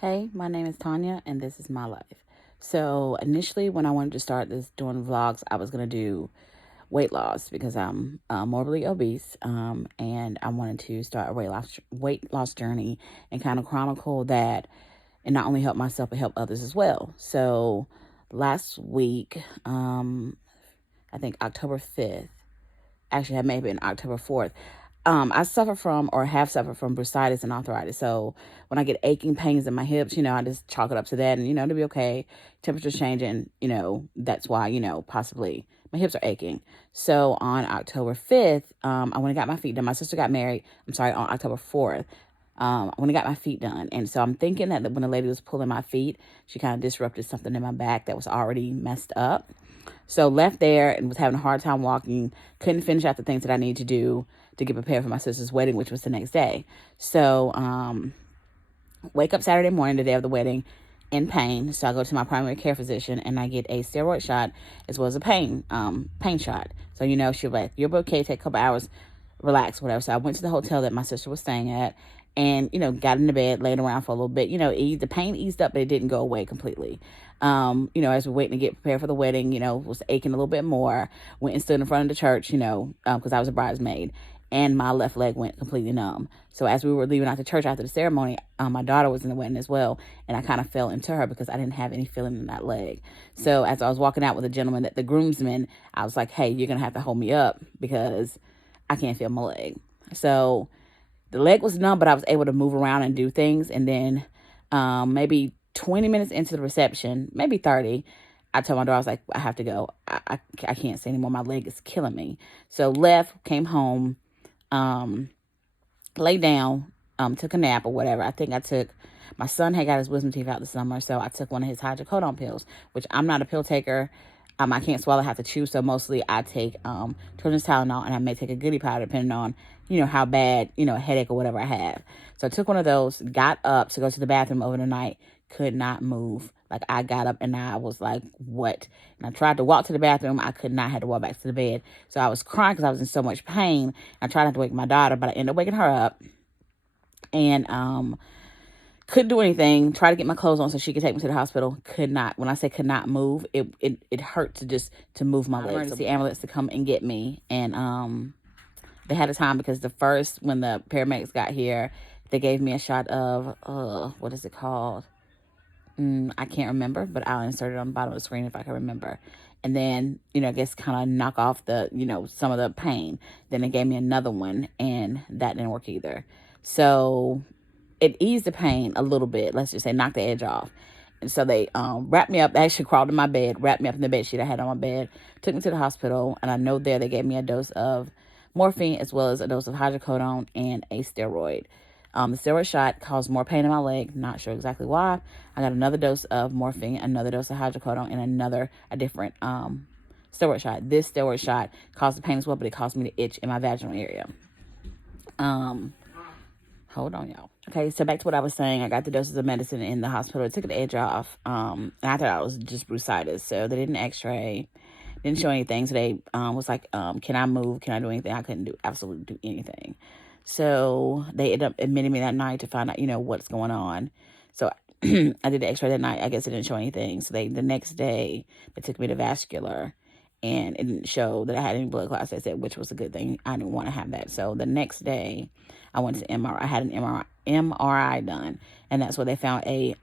Hey, my name is Tonia, and this is my life. So, initially, when I wanted to start this doing vlogs, I was going to do weight loss because I'm morbidly obese, and I wanted to start a weight loss journey and kind of chronicle that and not only help myself, but help others as well. So, last week, I think October 5th, actually, it may have been October 4th. I suffer from or have suffered from bursitis and arthritis. So when I get aching pains in my hips, I just chalk it up to that and, to be okay. Temperature's changing, that's why, possibly my hips are aching. So on October 5th, I went and got my feet done. My sister got married, on October 4th. When I got my feet done. And so I'm thinking that when the lady was pulling my feet, she kind of disrupted something in my back that was already messed up. So left there and was having a hard time walking. Couldn't finish out the things that I need to do to get prepared for my sister's wedding, which was the next day. So wake up Saturday morning, the day of the wedding, in pain. So I go to my primary care physician and I get a steroid shot as well as a pain shot. So, she'll be like, you're okay, take a couple hours, relax, whatever. So I went to the hotel that my sister was staying at and, got into bed, laid around for a little bit. The pain eased up, but it didn't go away completely. As we're waiting to get prepared for the wedding, was aching a little bit more. Went and stood in front of the church, because I was a bridesmaid. And my left leg went completely numb. So as we were leaving out the church after the ceremony, my daughter was in the wedding as well. And I kind of fell into her because I didn't have any feeling in that leg. So as I was walking out with the gentleman, the groomsman, I was like, hey, you're going to have to hold me up because I can't feel my leg. So the leg was numb, but I was able to move around and do things. And then maybe 20 minutes into the reception, maybe 30, I told my daughter, I was like, I have to go. I can't say anymore. My leg is killing me. So left, came home, laid down, took a nap or whatever. I think my son had got his wisdom teeth out this summer, so I took one of his hydrocodone pills, which I'm not a pill taker. I can't swallow, I have to chew, so mostly I take children's Tylenol, and I may take a goody powder depending on, how bad, a headache or whatever I have. So I took one of those, got up to go to the bathroom over the night, could not move. Like, I got up and I was like, what? And I tried to walk to the bathroom. I could not. I had to walk back to the bed. So I was crying because I was in so much pain. I tried not to wake my daughter, but I ended up waking her up. And couldn't do anything. Tried to get my clothes on so she could take me to the hospital. Could not. When I say could not move, it hurt to move my legs. Emergency ambulance to come and get me. And they had a time because when the paramedics got here, they gave me a shot of, what is it called? I can't remember, but I'll insert it on the bottom of the screen if I can remember. And then, I guess kind of knock off the, some of the pain. Then they gave me another one, and that didn't work either. So it eased the pain a little bit. Let's just say knock the edge off. And so they wrapped me up. They actually crawled in my bed, wrapped me up in the bed sheet I had on my bed, took me to the hospital. And I know there they gave me a dose of morphine as well as a dose of hydrocodone and a steroid. The steroid shot caused more pain in my leg. Not sure exactly why. I got another dose of morphine, another dose of hydrocodone, and a different steroid shot. This steroid shot caused the pain as well, but it caused me to itch in my vaginal area. Hold on, y'all. Okay, so back to what I was saying. I got the doses of medicine in the hospital. It took the edge off. And I thought it was just bursitis. So they did an x-ray. Didn't show anything. So they was like, can I move? Can I do anything? I couldn't absolutely do anything. So they ended up admitting me that night to find out, what's going on. So I did the x-ray that night. I guess it didn't show anything. So the next day, they took me to vascular. And it didn't show that I had any blood clots. They said, which was a good thing. I didn't want to have that. So the next day, I went to MRI. I had an MRI done. And that's where they found a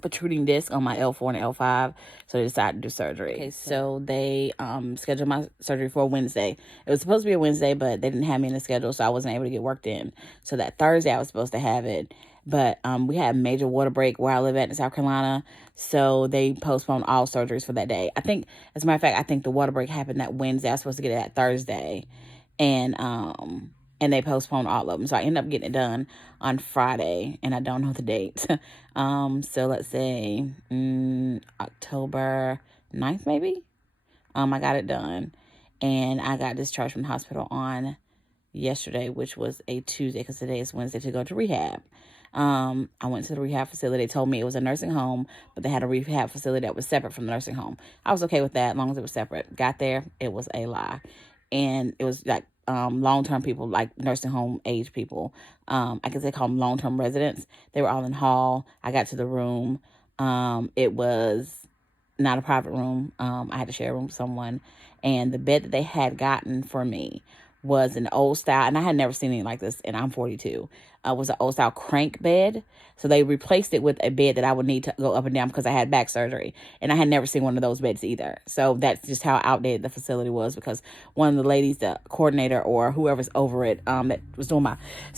protruding disc on my L4 and L5. So they decided to do surgery. Okay, so they scheduled my surgery for Wednesday. It was supposed to be a Wednesday, but they didn't have me in the schedule, so I wasn't able to get worked in. So that Thursday, I was supposed to have it. But we had a major water break where I live at in South Carolina. So they postponed all surgeries for that day. I think, as a matter of fact, I think the water break happened that Wednesday. I was supposed to get it that Thursday. And they postponed all of them. So I ended up getting it done on Friday, and I don't know the date. So let's say October 9th, maybe. I got it done, and I got discharged from the hospital on yesterday, which was a Tuesday, because today is Wednesday, to go to rehab. I went to the rehab facility. They told me it was a nursing home, but they had a rehab facility that was separate from the nursing home. I was okay with that as long as it was separate. Got there, it was a lie. And it was like long-term people, like nursing home age people. I guess they call them long-term residents. They were all in the hall. I got to the room. It was not a private room. I had to share a room with someone. And the bed that they had gotten for me was an old style, and I had never seen anything like this, and I'm 42. Was an old style crank bed. So they replaced it with a bed that I would need to go up and down because I had back surgery, and I had never seen one of those beds either. So that's just how outdated the facility was, because one of the ladies, the coordinator or whoever's over it, that was doing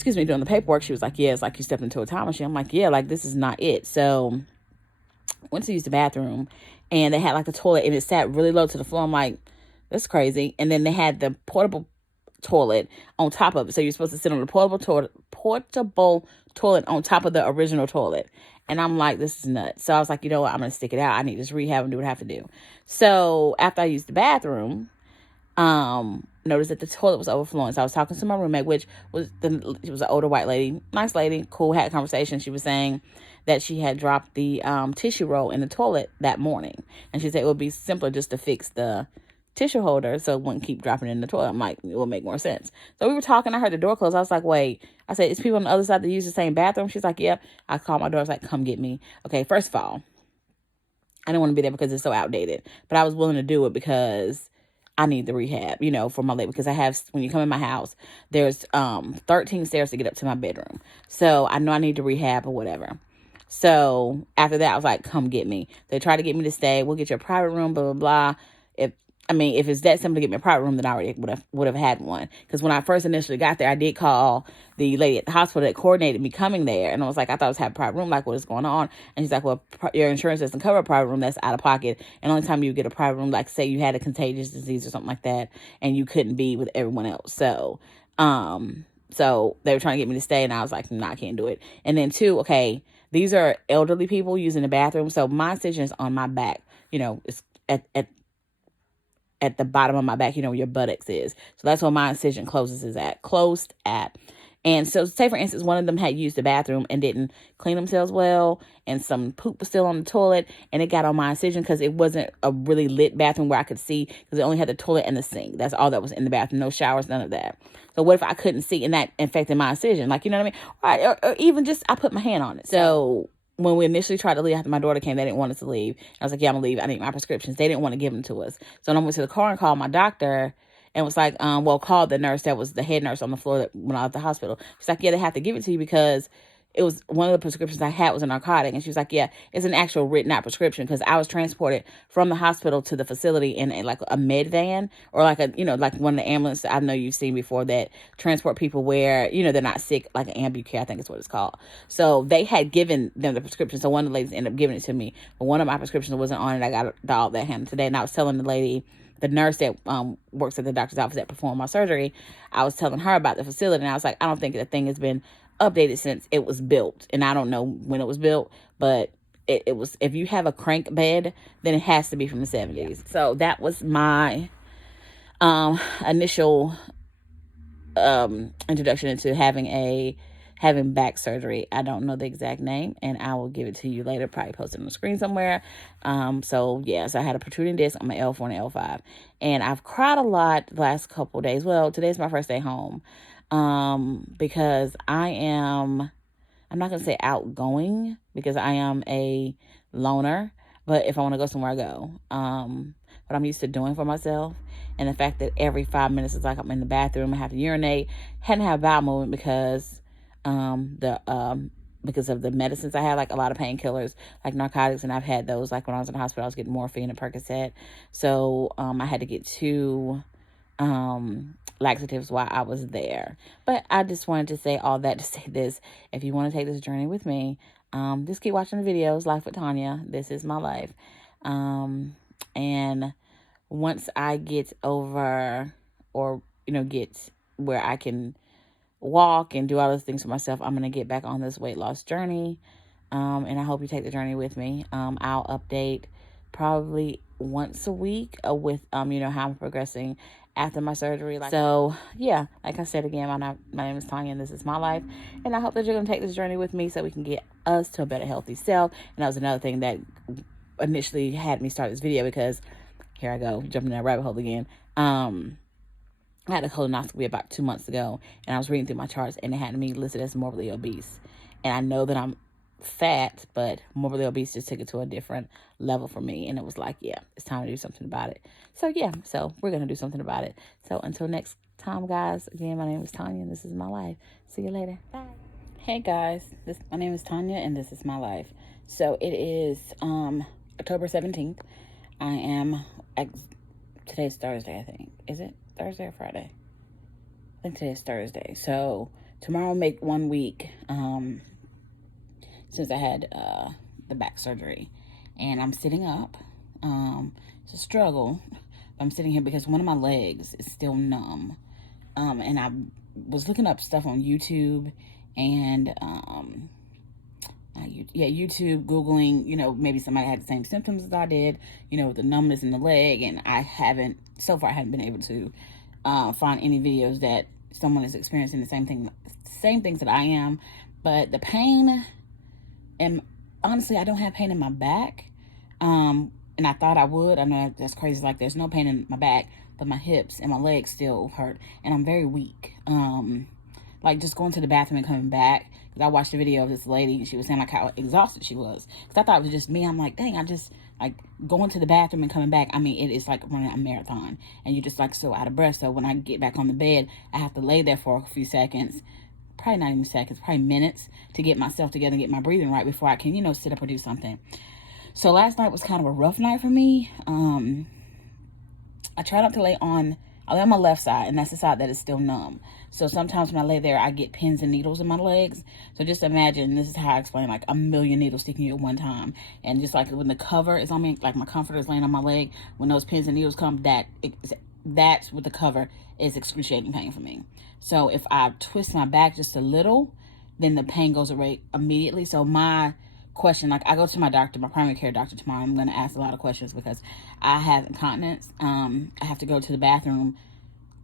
doing the paperwork, she was like, yeah, it's like you stepped into a time machine. I'm like, yeah, like this is not it. So went to use the bathroom, and they had like the toilet, and it sat really low to the floor. I'm like, that's crazy. And then they had the portable toilet on top of it. So you're supposed to sit on the portable toilet on top of the original toilet. And I'm like, this is nuts. So I was like, you know what? I'm going to stick it out. I need this rehab and do what I have to do. So after I used the bathroom, noticed that the toilet was overflowing. So I was talking to my roommate, which was she was an older white lady, nice lady, cool, had a conversation. She was saying that she had dropped the tissue roll in the toilet that morning. And she said it would be simpler just to fix the tissue holder so it wouldn't keep dropping in the toilet. I'm like, it would make more sense. So we were talking. I heard the door close. I was like, wait. I said, is people on the other side that use the same bathroom? She's like, yep. I called my door. I was like, come get me. Okay, first of all, I didn't want to be there because it's so outdated. But I was willing to do it because I need the rehab, for my leg. Because when you come in my house, there's 13 stairs to get up to my bedroom. So I know I need to rehab or whatever. So after that, I was like, come get me. They tried to get me to stay. We'll get you a private room, blah, blah, blah. If it's that simple to get me a private room, then I already would have had one. Because when I first initially got there, I did call the lady at the hospital that coordinated me coming there. And I was like, I thought I was having a private room. Like, what is going on? And she's like, well, your insurance doesn't cover a private room. That's out of pocket. And only time you get a private room, like say you had a contagious disease or something like that, and you couldn't be with everyone else. So they were trying to get me to stay. And I was like, no, I can't do it. And then two, okay, these are elderly people using the bathroom. So my incision is on my back. It's at the bottom of my back, where your buttocks is. So that's where my incision closed at. And so say, for instance, one of them had used the bathroom and didn't clean themselves well, and some poop was still on the toilet, and it got on my incision because it wasn't a really lit bathroom where I could see, because it only had the toilet and the sink. That's all that was in the bathroom. No showers, none of that. So what if I couldn't see and that infected my incision? Like, you know what I mean? Or even just I put my hand on it. So when we initially tried to leave after my daughter came, they didn't want us to leave. I was like, yeah, I'm going to leave. I need my prescriptions. They didn't want to give them to us. So then I went to the car and called my doctor and was like, called the nurse that was the head nurse on the floor when I was at the hospital. She's like, yeah, they have to give it to you because it was one of the prescriptions I had was a narcotic. And she was like, yeah, it's an actual written out prescription, because I was transported from the hospital to the facility in like a med van, or like like one of the ambulances I know you've seen before that transport people where, they're not sick, like an Ambucare, I think is what it's called. So they had given them the prescription. So one of the ladies ended up giving it to me, but one of my prescriptions wasn't on it. I got all that handled today. And I was telling the lady, the nurse that works at the doctor's office that performed my surgery, I was telling her about the facility, and I was like, I don't think the thing has been updated since it was built. And I don't know when it was built, but it was, if you have a crank bed, then it has to be from the 70s. Yeah. So that was my initial introduction into having back surgery. I don't know the exact name, and I will give it to you later, probably post it on the screen somewhere. So I had a protruding disc on my L4 and L5, and I've cried a lot the last couple of days. Well, today's my first day home, because I'm not going to say outgoing, because I am a loner, but if I want to go somewhere, I go. But I'm used to doing for myself. And the fact that every 5 minutes it's like I'm in the bathroom, I have to urinate, hadn't had a bowel movement because of the medicines I had, like a lot of painkillers, like narcotics, and I've had those, like when I was in the hospital, I was getting morphine and Percocet. So I had to get 2 laxatives while I was there. But I just wanted to say all that to say this: if you want to take this journey with me, just keep watching the videos. Life with Tonia. This is my life. And once I get over, or get where I can walk and do all those things for myself, I'm going to get back on this weight loss journey. And I hope you take the journey with me. I'll update probably once a week with how I'm progressing after my surgery. So yeah, like I said again, my name is Tonia, and this is my life, and I hope that you're going to take this journey with me so we can get us to a better, healthy self. And that was another thing that initially had me start this video, because here I go, jumping in that rabbit hole again. I had a colonoscopy about 2 months ago, and I was reading through my charts, and it had me listed as morbidly obese. And I know that I'm fat, but morbidly obese just took it to a different level for me. And it was like, yeah, it's time to do something about it. So yeah, so we're going to do something about it. So until next time, guys, again, my name is Tonia, and this is my life. See you later. Bye. Hey guys, my name is Tonia, and this is my life. So it is October 17th. I am, today's Thursday, I think. Is it Thursday or Friday? I think today's Thursday. So tomorrow will make 1 week since I had the back surgery. And I'm sitting up. It's a struggle. I'm sitting here because one of my legs is still numb. And I was looking up stuff on YouTube and YouTube, Googling, maybe somebody had the same symptoms as I did, the numbness in the leg. And I haven't been able to find any videos that someone is experiencing the same things that I am. But the pain, and honestly, I don't have pain in my back. And I thought I would. I know that's crazy. Like, there's no pain in my back, but my hips and my legs still hurt. And I'm very weak. Like, just going to the bathroom and coming back. Because I watched a video of this lady, and she was saying, like, how exhausted she was. Because I thought it was just me. I'm like, dang, I just, like, going to the bathroom and coming back, I mean, it is like running a marathon. And you're just, like, so out of breath. So when I get back on the bed, I have to lay there for a few seconds. Probably not even seconds, probably minutes, to get myself together and get my breathing right before I can, sit up or do something. So last night was kind of a rough night for me. I try not to I lay on my left side, and that's the side that is still numb. So sometimes when I lay there, I get pins and needles in my legs. So just imagine, this is how I explain, like, a million needles sticking you at one time. And just like when the cover is on me, like my comforter is laying on my leg, when those pins and needles come, that's what the cover is, excruciating pain for me. So if I twist my back just a little, then the pain goes away immediately. So my question, like, I go to my doctor, my primary care doctor tomorrow. I'm going to ask a lot of questions because I have incontinence. I have to go to the bathroom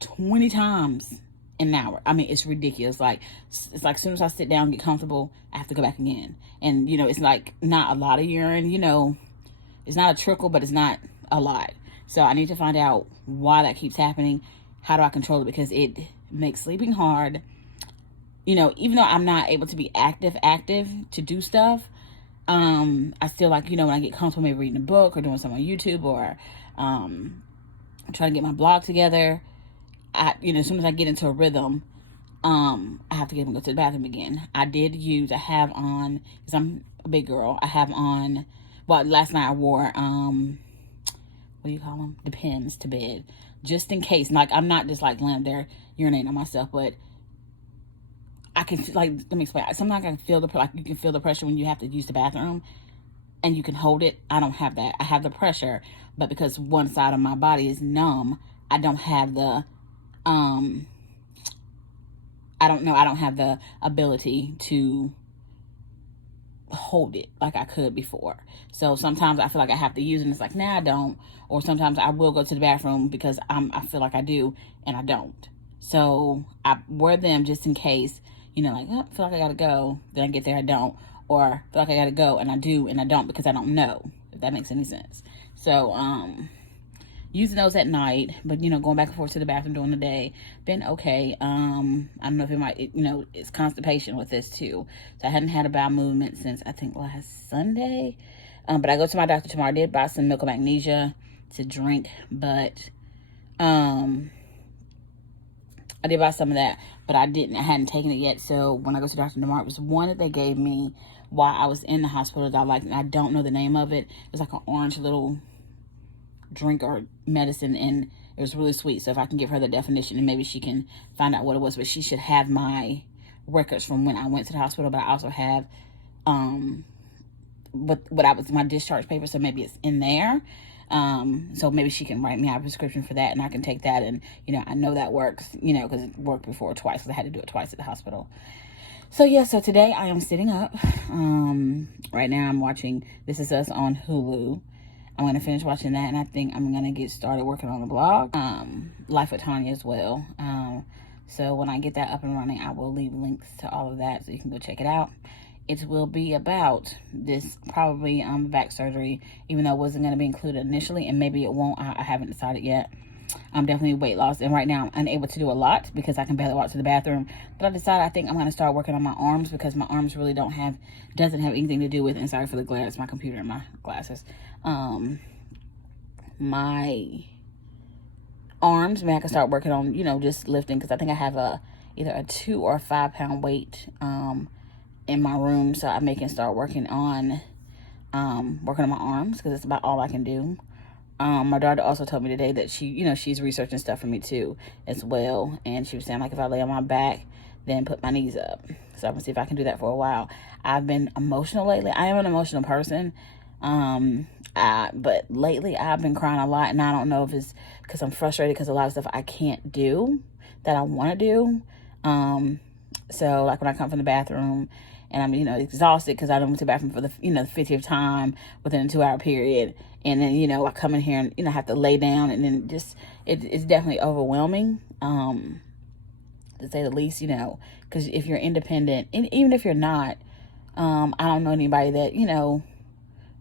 20 times in an hour. I mean, it's ridiculous. Like, it's like as soon as I sit down and get comfortable, I have to go back again. And, it's like not a lot of urine, it's not a trickle, but it's not a lot. So I need to find out why that keeps happening. How do I control it? Because it makes sleeping hard. Even though I'm not able to be active to do stuff, I still, like, when I get comfortable, maybe reading a book or doing something on YouTube or trying to get my blog together, as soon as I get into a rhythm, I have to get up and go to the bathroom again. I have on, because I'm a big girl, last night I wore, what do you call them? Depends to bed, just in case. Like, I'm not just like laying there urinating on myself, but I can, like, let me explain. Sometimes I can feel you can feel the pressure when you have to use the bathroom, and you can hold it. I don't have that. I have the pressure, but because one side of my body is numb, I don't have the, I don't have the ability to hold it like I could before. So sometimes I feel like I have to use it, and it's like, nah, I don't. Or sometimes I will go to the bathroom because I feel like I do, and I don't. So I wear them just in case, like, oh, I feel like I gotta go. Then I get there, I don't. Or I feel like I gotta go, and I do, and I don't, because I don't know, if that makes any sense. So using those at night, but going back and forth to the bathroom during the day, been okay. I don't know if it might, it's constipation with this too. So I hadn't had a bowel movement since I think last Sunday. But I go to my doctor tomorrow. I did buy some milk of magnesia to drink, but I did buy some of that, but I hadn't taken it yet. So when I go to the doctor tomorrow, it was one that they gave me while I was in the hospital that I liked, and I don't know the name of it. It's like an orange little drink or medicine, and it was really sweet. So if I can give her the definition, and maybe she can find out what it was. But she should have my records from when I went to the hospital, but I also have what I was, my discharge paper, so maybe it's in there. So maybe she can write me out a prescription for that, and I can take that, and I know that works, because it worked before twice, because I had to do it twice at the hospital. So yeah, so today I am sitting up. Right now I'm watching This Is Us on Hulu. I'm going to finish watching that, and I think I'm going to get started working on the blog, Life with Tonia as well. So when I get that up and running, I will leave links to all of that so you can go check it out. It will be about this probably back surgery, even though it wasn't going to be included initially, and maybe it won't. I haven't decided yet. definitely weight loss. And right now I'm unable to do a lot because I can barely walk to the bathroom. But I decided I think I'm going to start working on my arms because my arms really doesn't have anything to do with, and sorry for the glare, it's my computer and my glasses. My arms, maybe I can start working on, just lifting, because I think I have either a 2 or 5 pound weight in my room. So I may can start working on my arms because it's about all I can do. My daughter also told me today that she's researching stuff for me too as well, and she was saying, like, if I lay on my back, then put my knees up. So I'm gonna see if I can do that for a while. I've been emotional lately. I am an emotional person, but lately I've been crying a lot, and I don't know if it's because I'm frustrated because a lot of stuff I can't do that I want to do. So like when I come from the bathroom and I'm, exhausted because I went to the bathroom for the 50th time within a 2-hour period. And then, I come in here and, have to lay down, and then it's definitely overwhelming, to say the least, because if you're independent, and even if you're not, I don't know anybody that,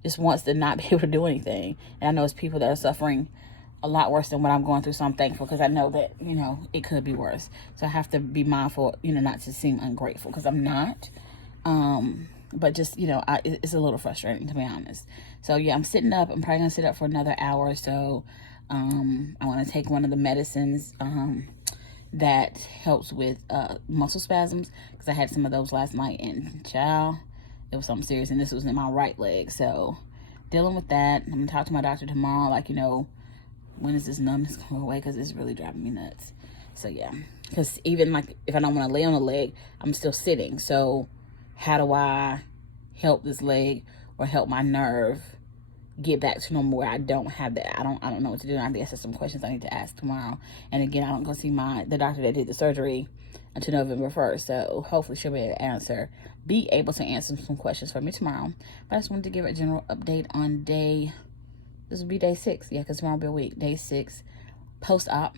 just wants to not be able to do anything. And I know it's people that are suffering a lot worse than what I'm going through. So I'm thankful because I know that, it could be worse. So I have to be mindful, not to seem ungrateful, because I'm not. But just, it's a little frustrating, to be honest. So yeah, I'm sitting up. I'm probably going to sit up for another hour or so. I want to take one of the medicines, that helps with, muscle spasms, because I had some of those last night, and child, it was something serious, and this was in my right leg. So dealing with that. I'm going to talk to my doctor tomorrow, like, when is this numbness going away, because it's really driving me nuts. So yeah, because even like if I don't want to lay on the leg, I'm still sitting. So how do I help this leg or help my nerve get back to normal where I don't have that? I don't know what to do. I guess there's some questions I need to ask tomorrow. And again, I don't go see the doctor that did the surgery until November 1st. So hopefully she'll be able to answer some questions for me tomorrow. But I just wanted to give a general update on this will be day 6. Yeah, because tomorrow will be a week. Day 6 post-op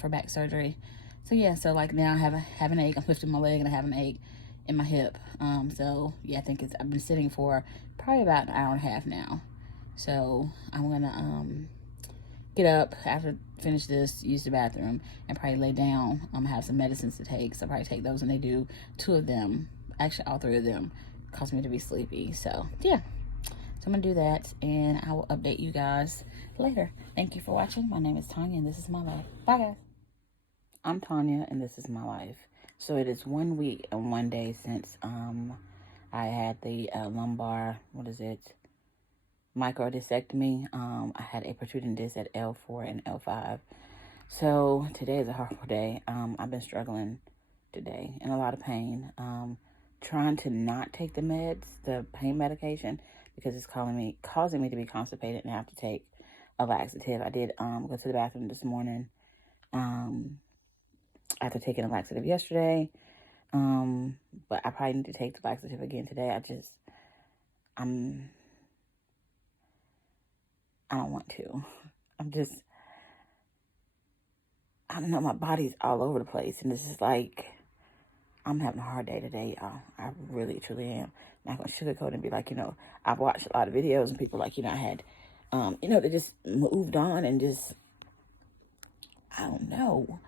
for back surgery. So yeah, so like now I have an ache. I'm lifting my leg and I have an ache in my hip. So yeah, I've been sitting for probably about an hour and a half now. So I'm gonna get up after finish this, use the bathroom, and probably lay down. Have some medicines to take. So I'll probably take those, and they do 2 of them. Actually, all 3 of them cause me to be sleepy. So yeah. So I'm going to do that, and I will update you guys later. Thank you for watching. My name is Tonia, and this is my life. Bye, guys. I'm Tonia, and this is my life. So it is 1 week and 1 day since I had the lumbar, micro discectomy. I had a protruding disc at L4 and L5. So today is a horrible day. I've been struggling today, in a lot of pain. Trying to not take the meds, the pain medication, because it's causing me to be constipated and have to take a laxative. I did go to the bathroom this morning after taking a laxative yesterday. But I probably need to take the laxative again today. I don't want to. I don't know, my body's all over the place, and this is like, I'm having a hard day today, y'all. I really, truly am. I'm not going to sugarcoat and be like, I've watched a lot of videos and people like, I had, they just moved on and just, I don't know.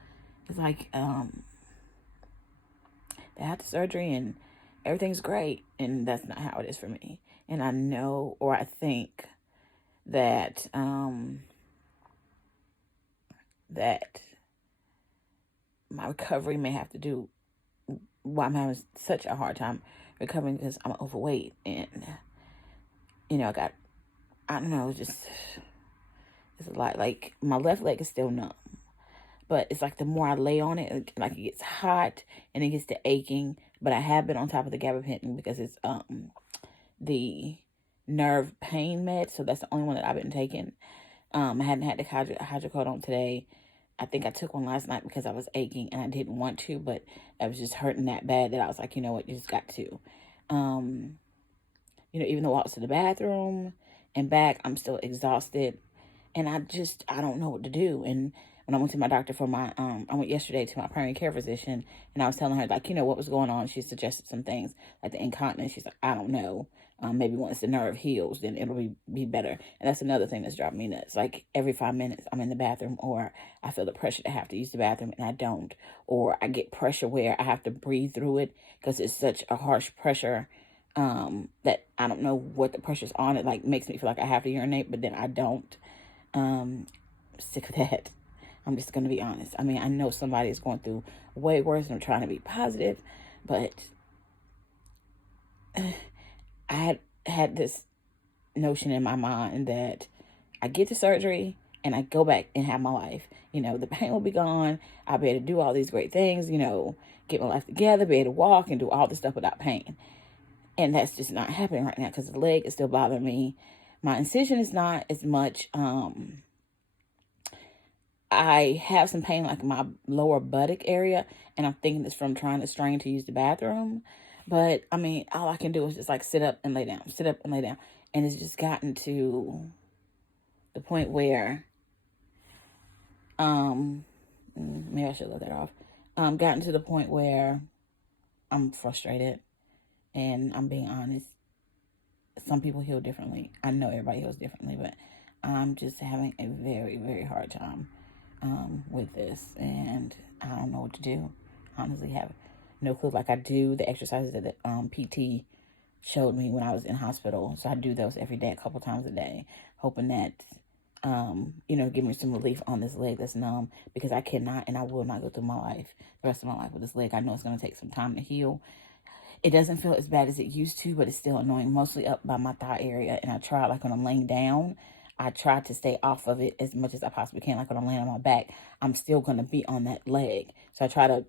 It's like, they had the surgery and everything's great. And that's not how it is for me. And I know, or I think that, that my recovery may have to do why I'm having such a hard time recovering, because I'm overweight, and I don't know, it's a lot. Like, my left leg is still numb, but it's like the more I lay on it, like, it gets hot and it gets to aching. But I have been on top of the gabapentin because it's the nerve pain med, so that's the only one that I've been taking. I hadn't had the hydrocodone today. I think I took one last night because I was aching and I didn't want to, but I was just hurting that bad that I was like, you know what, you just got to. Even though I was to the bathroom and back, I'm still exhausted, and I don't know what to do. And when I went to my doctor for my, I went yesterday to my primary care physician, and I was telling her, like, what was going on. She suggested some things, like the incontinence. She's like, I don't know. Maybe once the nerve heals, then it'll be better. And that's another thing that's driving me nuts. Like, every 5 minutes, I'm in the bathroom, or I feel the pressure to have to use the bathroom, and I don't. Or I get pressure where I have to breathe through it because it's such a harsh pressure that I don't know what the pressure's on. It, like, makes me feel like I have to urinate, but then I don't. Sick of that. I'm just going to be honest. I mean, I know somebody is going through way worse, and I'm trying to be positive, but I had this notion in my mind that I get the surgery and I go back and have my life. The pain will be gone. I'll be able to do all these great things, get my life together, be able to walk and do all this stuff without pain. And that's just not happening right now because the leg is still bothering me. My incision is not as much. I have some pain like my lower buttock area, and I'm thinking it's from trying to strain to use the bathroom. But I mean, all I can do is just like sit up and lay down, sit up and lay down. And it's just gotten to the point where, maybe I should let that off. Gotten to the point where I'm frustrated, and I'm being honest. Some people heal differently. I know everybody heals differently, but I'm just having a very, very hard time with this, and I don't know what to do. Honestly, have no clue. Like, I do the exercises that the PT showed me when I was in hospital, so I do those every day, a couple times a day, hoping that give me some relief on this leg that's numb, because I cannot and I will not go through my life, the rest of my life, with this leg. I know it's going to take some time to heal. It doesn't feel as bad as it used to, but it's still annoying, mostly up by my thigh area. And I try, like when I'm laying down, I try to stay off of it as much as I possibly can. Like when I'm laying on my back, I'm still going to be on that leg. So I try to,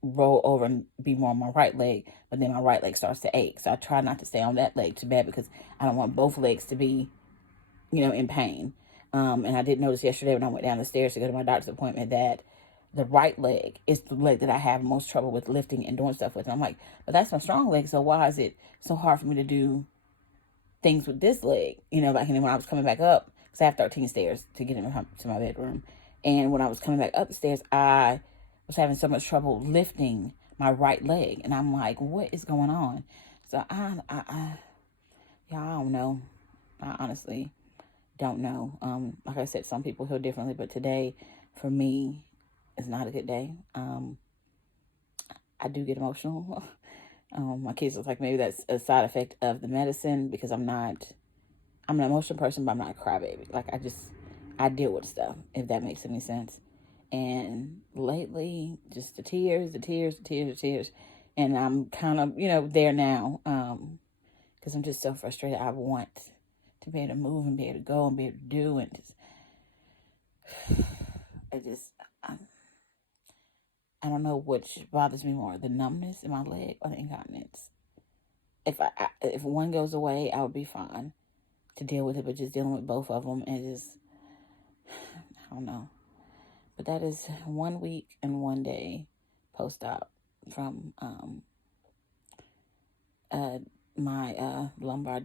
roll over and be more on my right leg, but then my right leg starts to ache. So I try not to stay on that leg too bad, because I don't want both legs to be, in pain. And I did notice yesterday when I went down the stairs to go to my doctor's appointment that the right leg is the leg that I have most trouble with lifting and doing stuff with. And I'm like, but that's my strong leg. So why is it so hard for me to do things with this leg? Like, and then when I was coming back up, because I have 13 stairs to get into my bedroom. And when I was coming back up the stairs, I was having so much trouble lifting my right leg. And I'm like, what is going on? So I don't know. I honestly don't know. Like I said, some people heal differently, but today, for me, is not a good day. I do get emotional. My kids look like maybe that's a side effect of the medicine, because I'm an emotional person, but I'm not a crybaby. Like, I deal with stuff, if that makes any sense. And lately, just the tears. And I'm kind of, there now, because I'm just so frustrated. I want to be able to move and be able to go and be able to do, and I don't know which bothers me more, the numbness in my leg or the incontinence. If one goes away, I would be fine to deal with it, but just dealing with both of them, and just, I don't know. But that is 1 week and 1 day post-op from my lumbar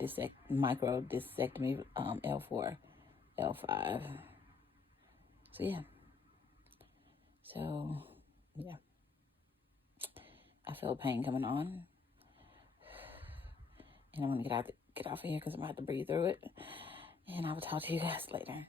micro discectomy, L4, L5. So yeah. Yeah. I feel pain coming on, and I'm gonna get off of here because I'm gonna have to breathe through it. And I will talk to you guys later.